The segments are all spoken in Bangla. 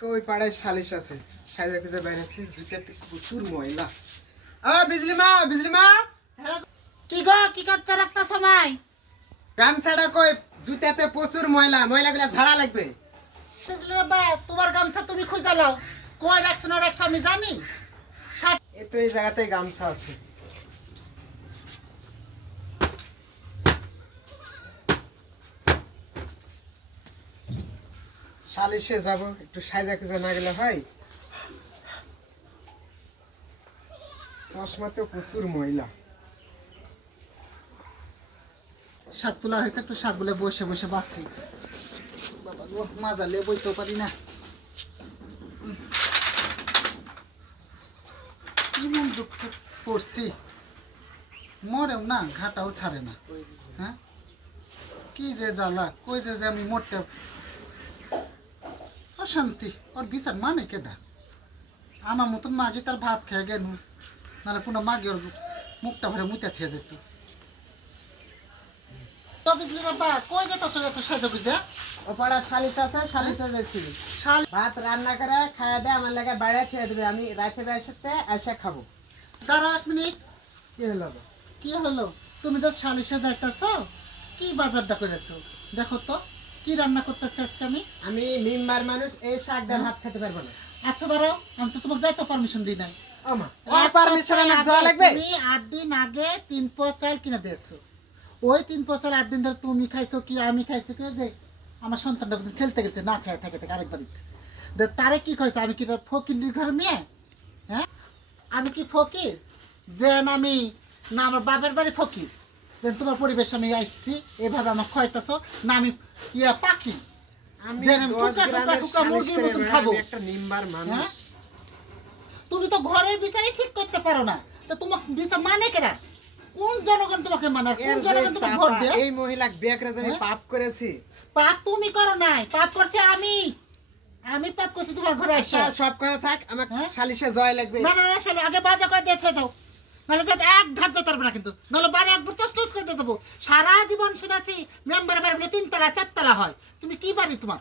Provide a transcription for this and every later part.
আজকে ওই পাড়ায় সালিশ আছে। সাইজা খুঁজে বেড়েছি জুতাতে প্রচুর ময়লা। আ, বিজলি মা বিজলি মা! কি গো, কি করতে রাখতে সময় গামছাটা কই জুতাতে প্রচুর ময়লা, ময়লাগুলা ঝাড়া লাগবে। বুঝলি রে বা, তোমার গামছা তুমি খুঁজে লাও কই রাখছো না রাখছো আমি জানি। এই তো এই জায়গাতে গামছা আছে। সালিশে যাব একটু সাইজা খুঁজে না গেলে হয়। চশমাতে প্রচুর ময়লা। শাক তোলা হয়েছে একটু শাকগুলো বসে বসে বাঁচছি। বাবা গো মাজালে বইতেও পারি না। উম। কি মন দুঃখ পড়ছি মরেও না ঘাটাও ছাড়ে না। হ্যাঁ? কি যে জ্বালা কই যে যে আমি মরতে অশান্তি ওর বিচার মানে কেডা? আমার মতন মাগি তার ভাত খেয়ে গেল নাহলে কোনো মাগি ওর মুখটা ভরে মুতে খেয়ে যেত। তবে কি বাবা কই যেত এত সাজা গুজা ও পাড়া সালিশ আছে সালিশে যাচ্ছি ভাত রান্না করে দে আমার লাগে খেয়ে দেবে আমি রাতে বেসাতে এসে খাব। এক মিনিট। কি হলো কি হলো? তুমি তো যাইতেছ কি বাজারটা করেছ? দেখো তো। কি রান্না করতেছি আজকে আমি? আমি মিম্বার মানুষ এই শাক দিয়ে ভাত খেতে পারব না। আচ্ছা দাঁড়াও আমি তো তোমাকে যাইতে পারমিশন দিই নাই। পারমিশন আমার যাওয়া লাগবে? তুমি আট দিন আগে তিন পো চাল কিনে দিয়েছ। ওই তিন পো চাল আট দিন ধরে তুমি খাইছো কি আমি খাইছো কি যে আমার সন্তানটা খেলতে গেছে না খেয়ে থাকে থাকে আরেক বাড়িতে। দে, তারে কি খাইছে আমি কি ফকির ঘর মেয়ে? হ্যাঁ? আমি কি ফকির? যে আমি না আমার বাপের বাড়ি ফকির? যে তোমার পরিবেশ আমি আসছি এভাবে আমার খয়তাছো না আমি ইয়া পাখি। হ্যাঁ? তুমি তো ঘরের বিচারই ঠিক করতে পারো না। তো তোমার বিচার মানে কেনা কোন জনগণ তোমাকে মানে কোন জনগণ তোমাকে ভোট দেয়? এই মহিলা বেকরে আমি হ্যাঁ? পাপ করেছি। পাপ তুমি করো নাই পাপ করছে আমি। আমি পাপ করছি তোমার ঘরে আসে। আচ্ছা সব কথা থাক আমার হ্যাঁ? সালিশে জয় লাগবে। না না না শালা আগে বাজা করে দিয়ে দাও। নাহলে তো এক ধাপ যেতে পারবে না কিন্তু। নাহলে বাড়ি একবার করে দেবো সারা জীবন শুনেছি মেম্বার বাড়ি বলে তিনতলা চারতলা হয়। তুমি কি বাড়ি তোমার?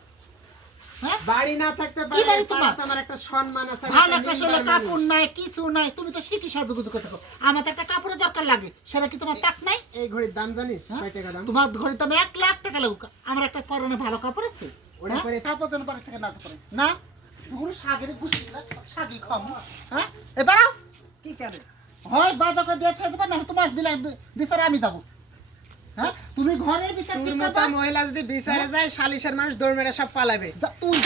হ্যাঁ? বাড়ি না থাকতে পারে তোমার? আমার একটা সম্মান আছে ভালো একটা একটা শোলে কাপড় নাই কিছু নাই তুমি তো শিখি সাজুগুজু করে থাকো। আমার তো একটা কাপড়ের দরকার লাগে সেটা কি তোমার তাক নাই? এই ঘড়ির দাম জানিস হ্যাঁ? কয় টাকা দাম। তোমার তো এক লাখ টাকা লাগুক। আমার একটা পরনে ভালো কাপড় আছে। ওটা হ্যাঁ? পরে- যেন থেকে না? পুরো হ্যাঁ? এ দাঁড়াও। কি করে হয় বাদকে দিয়ে খেয়ে দেবে না তোমার বিচারে আমি যাব। হ্যাঁ? তুমি ঘরের বিচার মহিলা যদি বিচারে যায় সালিশের মানুষ দৌড় মেরে সব পালাবে। তুই